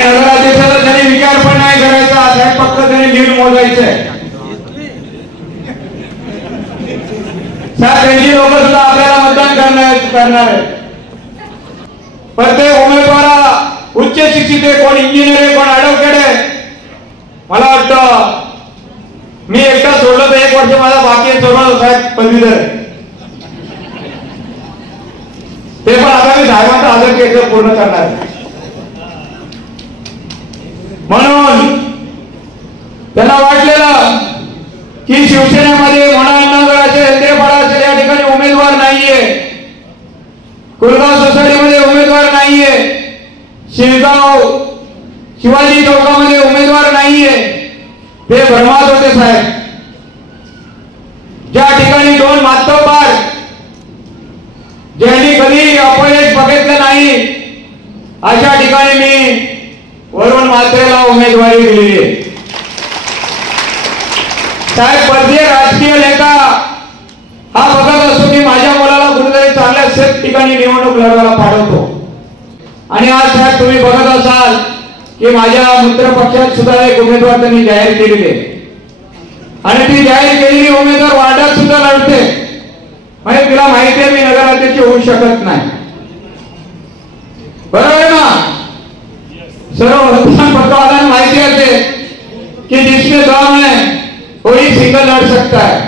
आणि नगराध्यक्षाला त्यांनी विचार पण नाही करायचा, साहेब फक्त त्यांनी लीड मोजायचंय. साहेब त्यांची लोक सुद्धा आपल्याला मतदान करणार आहे. प्रत्येक उमेदवार उच्च शिक्षित आहे, कोण इंजिनियर आहे, कोण ऍडव्होकेट आहे. मला वाटतं मी एकटा सोडलं तर 1 वर्ष माझा बाकी आहे, सर्व साहेब पदवीधर आहे. ते पण आता मी साहेबांचा आदर केलं पूर्ण करणार आहे. म्हणून त्यांना वाटलेलं की शिवसेनेमध्ये म्हणा असेल, देवपाडा असेल, या ठिकाणी उमेदवार नाहीये, कुलगाव सोसायटीमध्ये उमेदवार नाहीये, शिवगाव शिवाजी चौकामध्ये उमेदवार नाहीये. ते भ्रमात होते साहेब. ज्या ठिकाणी 2 मातब्बर ज्यांनी कधी अपयश बघितलं नाही, अशा ठिकाणी मी वरुण म्हात्रेला उमेदवारी दिली आहे. साहेब परदेश राजकीय नेता हा बघत असतो की माझ्या मुलाला कुठेतरी चांगल्या सेफ ठिकाणी निवडणूक लढवायला पाठवतो. आणि आज साहेब तुम्ही बघत असाल की माझ्या मित्र पक्षात सुद्धा एक उमेदवार त्यांनी जाहीर केलेली आहे. आणि ती जाहीर केलेली उमेदवार वार्डात सुद्धा लढते. म्हणजे तिला माहिती आहे मी नगराध्यक्ष होऊ शकत नाही. बरोबर आहे ना? सर्व पत्रकारांना माहिती आहे कि जिसमें दम है वही सिंगल लड़ सकता है.